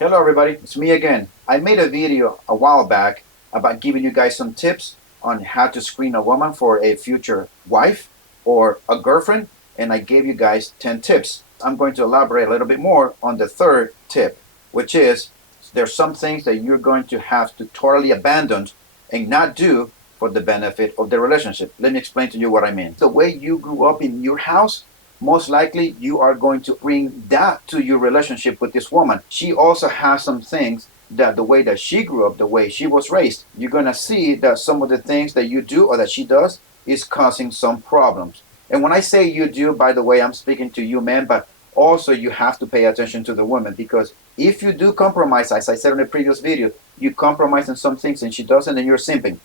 Hello everybody, it's me again. I made a video a while back about giving you guys some tips on how to screen a woman for a future wife or a girlfriend, and I gave you guys 10 tips. I'm going to elaborate a little bit more on the third tip, which is there's some things that you're going to have to totally abandon and not do for the benefit of the relationship. Let me explain to you what I mean. The way you grew up in your house, most likely you are going to bring that to your relationship with this woman. She also has some things that the way that she grew up, the way she was raised, you're going to see that some of the things that you do or that she does is causing some problems. And when I say you do, by the way, I'm speaking to you men, but also you have to pay attention to the woman, because if you do compromise, as I said in the previous video, you compromise on some things and she doesn't, then you're simping.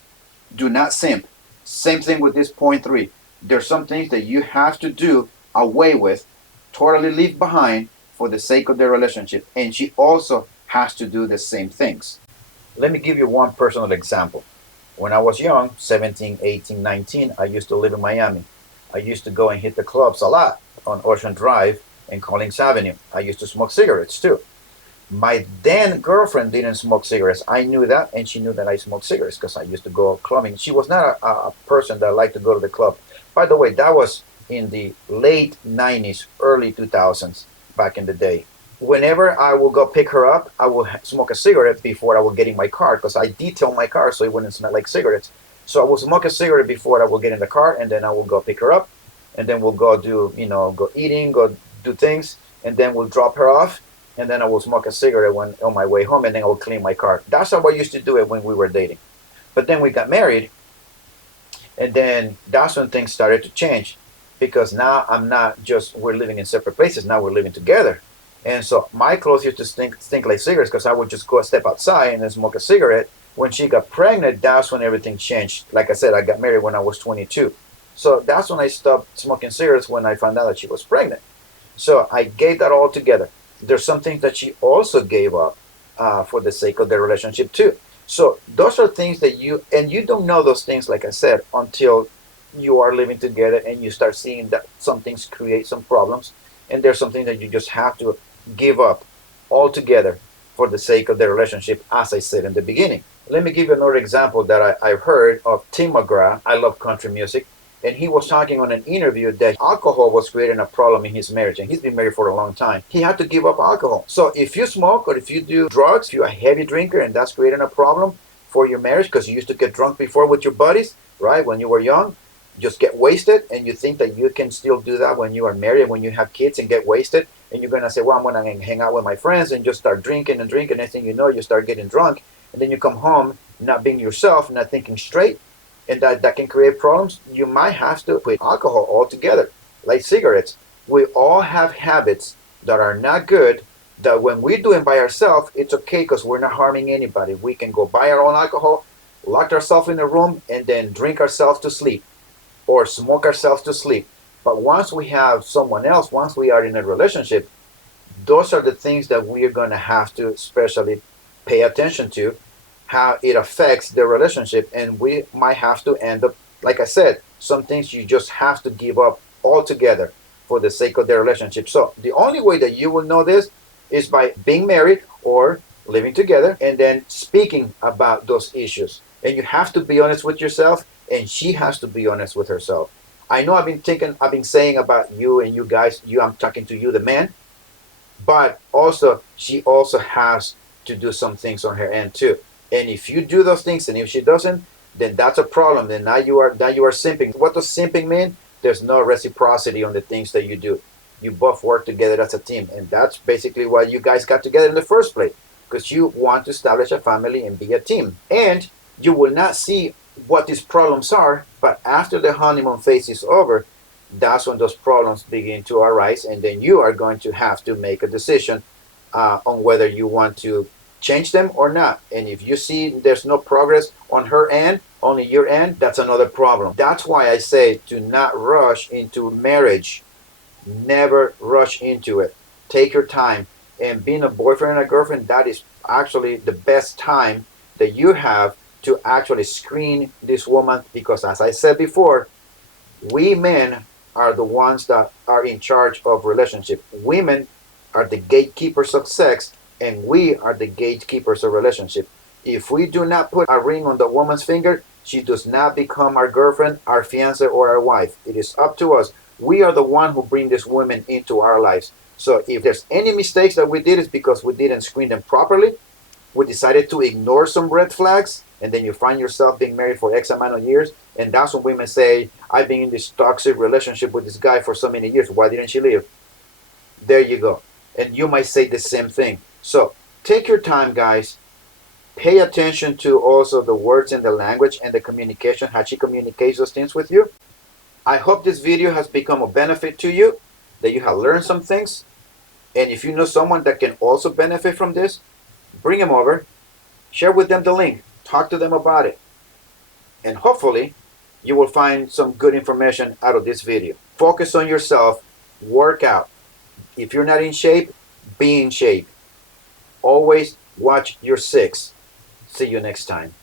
Do not simp. Same thing with this point three. There's some things that you have to do away with, totally leave behind for the sake of the relationship. And she also has to do the same things. Let me give you one personal example. When I was young, 17, 18, 19, I used to live in Miami. I used to go and hit the clubs a lot on Ocean Drive and Collins Avenue. I used to smoke cigarettes too. My then girlfriend didn't smoke cigarettes. I knew that, and she knew that I smoked cigarettes because I used to go clubbing. She was not a person that liked to go to the club. By the way, that was in the late 90s, early 2000s, back in the day. Whenever I will go pick her up, I will smoke a cigarette before I will get in my car, because I detail my car so it wouldn't smell like cigarettes. So I will smoke a cigarette before I will get in the car, and then I will go pick her up, and then we'll go do, go eating, go do things, and then we'll drop her off, and then I will smoke a cigarette when on my way home, and then I will clean my car. That's how I used to do it when we were dating. But then we got married, and then that's when things started to change, because now I'm not just, we're living in separate places, now we're living together. And so my clothes used to stink like cigarettes, because I would just go a step outside and then smoke a cigarette. When she got pregnant, that's when everything changed. Like I said, I got married when I was 22. So that's when I stopped smoking cigarettes, when I found out that she was pregnant. So I gave that all together. There's some things that she also gave up for the sake of the relationship too. So those are things that you don't know those things, like I said, until you are living together and you start seeing that some things create some problems, and there's something that you just have to give up altogether for the sake of the relationship, as I said in the beginning. Let me give you another example that I've heard of Tim McGraw. I love country music, and he was talking on an interview that alcohol was creating a problem in his marriage, and he's been married for a long time. He had to give up alcohol. So if you smoke or if you do drugs, if you're a heavy drinker and that's creating a problem for your marriage, because you used to get drunk before with your buddies, right, when you were young, just get wasted, and you think that you can still do that when you are married, when you have kids, and get wasted, and you're going to say, well, I'm going to hang out with my friends and just start drinking and drinking. Next thing you know, you start getting drunk, and then you come home not being yourself, not thinking straight, and that can create problems. You might have to quit alcohol altogether, like cigarettes. We all have habits that are not good, that when we do it by ourselves, it's okay, because we're not harming anybody. We can go buy our own alcohol, lock ourselves in a room, and then drink ourselves to sleep or smoke ourselves to sleep. But once we have someone else, once we are in a relationship, those are the things that we are going to have to especially pay attention to, how it affects the relationship. And we might have to end up, like I said, some things you just have to give up altogether for the sake of the relationship. So the only way that you will know this is by being married or living together, and then speaking about those issues. And you have to be honest with yourself, and she has to be honest with herself. I know I've been saying about you and you guys, I'm talking to you, the man, but also she also has to do some things on her end too. And if you do those things, and if she doesn't, then that's a problem. Then now you are simping. What does simping mean? There's no reciprocity on the things that you do. You both work together as a team, and that's basically why you guys got together in the first place, because you want to establish a family and be a team. And you will not see what these problems are, but after the honeymoon phase is over, that's when those problems begin to arise, and then you are going to have to make a decision on whether you want to change them or not. And if you see there's no progress on her end, only your end, that's another problem. That's why I say to not rush into marriage. Never rush into it. Take your time. And being a boyfriend and a girlfriend, that is actually the best time that you have to actually screen this woman, because as I said before, we men are the ones that are in charge of relationship. Women are the gatekeepers of sex, and we are the gatekeepers of relationship. If we do not put a ring on the woman's finger, she does not become our girlfriend, our fiance, or our wife. It is up to us. We are the one who bring these women into our lives. So if there's any mistakes that we did, it's because we didn't screen them properly. We decided to ignore some red flags, and then you find yourself being married for X amount of years, and that's when women say, I've been in this toxic relationship with this guy for so many years. Why didn't she leave? There you go. And you might say the same thing. So take your time, guys. Pay attention to also the words and the language and the communication, how she communicates those things with you. I hope this video has become a benefit to you, that you have learned some things. And if you know someone that can also benefit from this, bring them over, share with them the link, talk to them about it. And hopefully, you will find some good information out of this video. Focus on yourself, work out. If you're not in shape, be in shape. Always watch your six. See you next time.